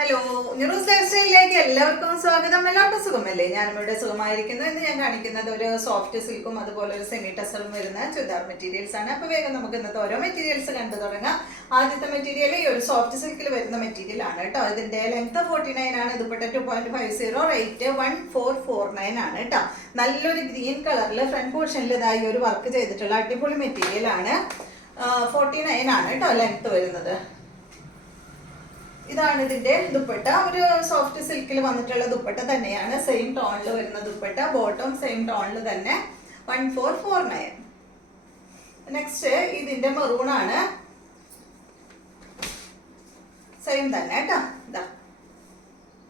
Hello, news life സ്റ്റൈലിലേക്ക് എല്ലാവർക്കും സ്വാഗതം. എല്ലാവർക്കും സുഖമല്ലേ? ഞാനിവിടെ സുഖമായിരിക്കുന്നു. ഇന്ന് ഞാൻ കാണിക്കുന്നത് ഒരു സോഫ്റ്റ് സിൽക്കും അതുപോലെ ഒരു സെമി ടസറും വരുന്ന ചുരിദാർ മെറ്റീരിയൽസ് ആണ്. അപ്പോൾ വേഗം നമുക്ക് ഇന്നത്തെ ഓരോ മെറ്റീരിയൽസ് കണ്ടു തുടങ്ങാം. ആദ്യത്തെ മെറ്റീരിയൽ ഈ ഒരു സോഫ്റ്റ് സിൽക്കിൽ വരുന്ന മെറ്റീരിയൽ ആണ് കേട്ടോ. ഇതിന്റെ ലെങ്ത് 49 ആണ്. ദുപ്പട്ട 2.50, റേറ്റ് 1449 ആണ് കേട്ടോ. നല്ലൊരു ഗ്രീൻ കളറിൽ ഫ്രണ്ട് പോർഷനിൽ ഇതായി ഒരു വർക്ക് ചെയ്തിട്ടുള്ള അടിപൊളി മെറ്റീരിയൽ ആണ്. 49 ആണ് കേട്ടോ ലെങ്ത് വരുന്നത്. ഇതാണ് ഇതിന്റെ ദുപ്പട്ട. ഒരു സോഫ്റ്റ് സിൽക്കിൽ വന്നിട്ടുള്ള ദുപ്പട്ട തന്നെയാണ്. സെയിം ടോണിൽ വരുന്ന ദുപ്പട്ട. ബോട്ടം സെയിം ടോണിൽ തന്നെ 1449. നെക്സ്റ്റ് ഇതിന്റെ മെറൂൺ ആണ്. സെയിം തന്നെ കേട്ടോ. ഇതാ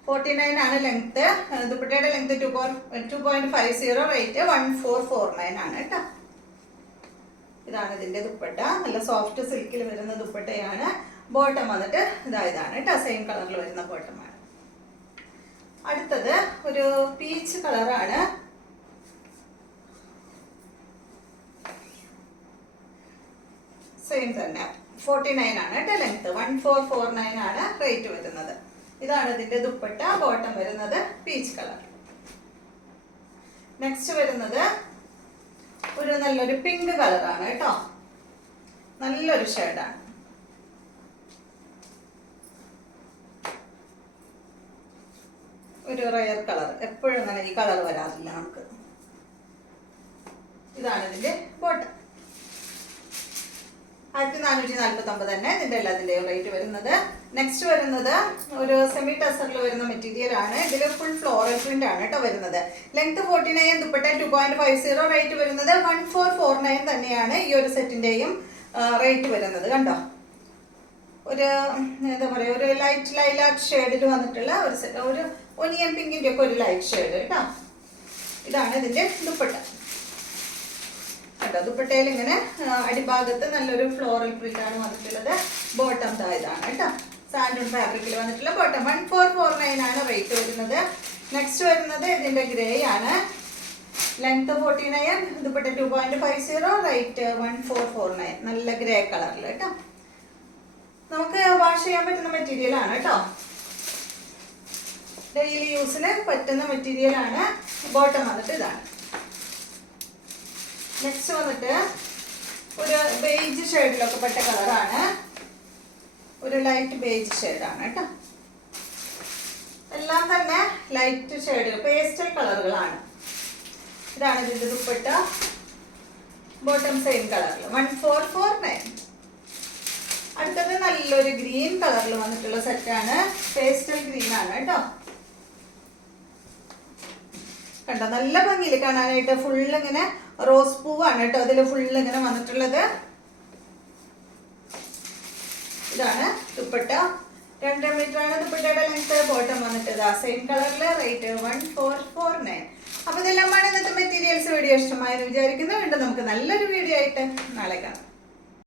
49 ആണ് ലെങ്ത്. ദുപ്പട്ടയുടെ ലെങ്ത് 2.50, റേറ്റ് 1449 ആണ് കേട്ടോ. ഇതാണ് ഇതിന്റെ ദുപ്പട്ട. നല്ല സോഫ്റ്റ് സിൽക്കിൽ വരുന്ന ദുപ്പട്ടയാണ്. ബോട്ടം വന്നിട്ട് ഇതാണ് കേട്ടോ. സെയിം കളറിൽ വരുന്ന ബോട്ടമാണ്. അടുത്തത് ഒരു പീച്ച് കളറാണ്. സെയിം തന്നെ 49 ആണ് കേട്ടോ ലെങ്ത്. 1449 ആണ് റേറ്റ് വരുന്നത്. ഇതാണ് ഇതിന്റെ ദുപ്പട്ട. ബോട്ടം വരുന്നത് പീച്ച് കളർ. നെക്സ്റ്റ് വരുന്നത് ഒരു നല്ലൊരു പിങ്ക് കളറാണ് കേട്ടോ. നല്ലൊരു ഷെയ്ഡാണ്. ഒരു റയർ കളർ. എപ്പോഴും അങ്ങനെ ഈ കളർ വരാറില്ല നമുക്ക്. ഇതാണ് ഇതിന്റെ ബോട്ടം. 1449 തന്നെ ഇതിന്റെ എല്ലാത്തിന്റെയും റേറ്റ് വരുന്നത്. നെക്സ്റ്റ് വരുന്നത് ഒരു സെമി ടസറിൽ വരുന്ന മെറ്റീരിയൽ ആണ്. ഇതിൽ ഫുൾ ഫ്ലോറൽ പ്രിന്റ് ആണ് കേട്ടോ വരുന്നത്. ലെങ്ത് 49, ദുപ്പട്ട 2.50, റേറ്റ് വരുന്നത് 1449 തന്നെയാണ് ഈ ഒരു സെറ്റിന്റെയും റേറ്റ് വരുന്നത്. കണ്ടോ, ഒരു എന്താ പറയുക, ഒരു ലൈറ്റ് ലൈലാക്ക് ഷെയ്ഡിൽ വന്നിട്ടുള്ള ഒരു ഒനിയൻ പിങ്കിന്റെ ഒക്കെ ഒരു ലൈറ്റ് ഷെയ്ഡ് കേട്ടോ. ഇതാണ് ഇതിന്റെ ദുപ്പട്ട കേട്ടോ. ദുപ്പട്ടയിൽ ഇങ്ങനെ അടിഭാഗത്ത് നല്ലൊരു ഫ്ലോറൽ പ്രിന്റ് ആണ് വന്നിട്ടുള്ളത്. ബോട്ടം ഇതാണ് കേട്ടോ. സാൻഡൂൺ ഫാബ്രിക്കിൽ വന്നിട്ടുള്ള ബോട്ടം. 1449 ആണ് റേറ്റ് വരുന്നത്. നെക്സ്റ്റ് വരുന്നത് ഇതിന്റെ ഗ്രേ ആണ്. Length 49, dupatta 2.50, rate 1449. നല്ല ഗ്രേ കളറിൽ കേട്ടോ. നമുക്ക് വാഷ് ചെയ്യാൻ പറ്റുന്ന മെറ്റീരിയൽ ആണ് കേട്ടോ. ഡെയിലി യൂസിന് പറ്റുന്ന മെറ്റീരിയൽ ആണ്. ബോട്ടം വന്നിട്ട് ഇതാണ്. നെക്സ്റ്റ് വന്നിട്ട് ഒരു ബേജ് ഷെയ്ഡിലൊക്കെ പെട്ട കളറാണ്. ഒരു ലൈറ്റ് ബേജ് ഷെയ്ഡാണ് കേട്ടോ. എല്ലാം തന്നെ ലൈറ്റ് ഷെയ്ഡുകൾ, പേസ്റ്റൽ കളറുകളാണ്. ഇതാണ് ഇതിന്റെ ദുപ്പട്ട. ബോട്ടം സെയിം കളറിൽ 1449. അടുത്തത് നല്ലൊരു ഗ്രീൻ കളറിൽ വന്നിട്ടുള്ള സെറ്റാണ്. പേസ്റ്റൽ ഗ്രീൻ ആണ് കേട്ടോ. കണ്ടോ, നല്ല ഭംഗിയിൽ കാണാനായിട്ട്. ഫുള്ള് ഇങ്ങനെ റോസ് പൂവാണ് കേട്ടോ അതിൽ ഫുള്ള് ഇങ്ങനെ വന്നിട്ടുള്ളത്. ഇതാണ് ദുപ്പട്ട. 2 മീറ്റർ ആണ് ദുപ്പട്ടയുടെ ലെങ്ത്. ബോട്ടം വന്നിട്ട് സെയിം കളറിൽ, റേറ്റ് 1449. അപ്പൊ ഇതെല്ലാമാണ് ഇന്നത്തെ മെറ്റീരിയൽസ്. വീഡിയോ ഇഷ്ടമായെന്ന് വിചാരിക്കുന്നു. വീണ്ടും നമുക്ക് നല്ലൊരു വീഡിയോ ആയിട്ട് നാളെ കാണാം.